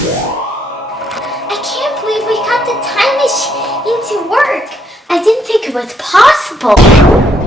I can't believe we got the time machine to work. I didn't think it was possible.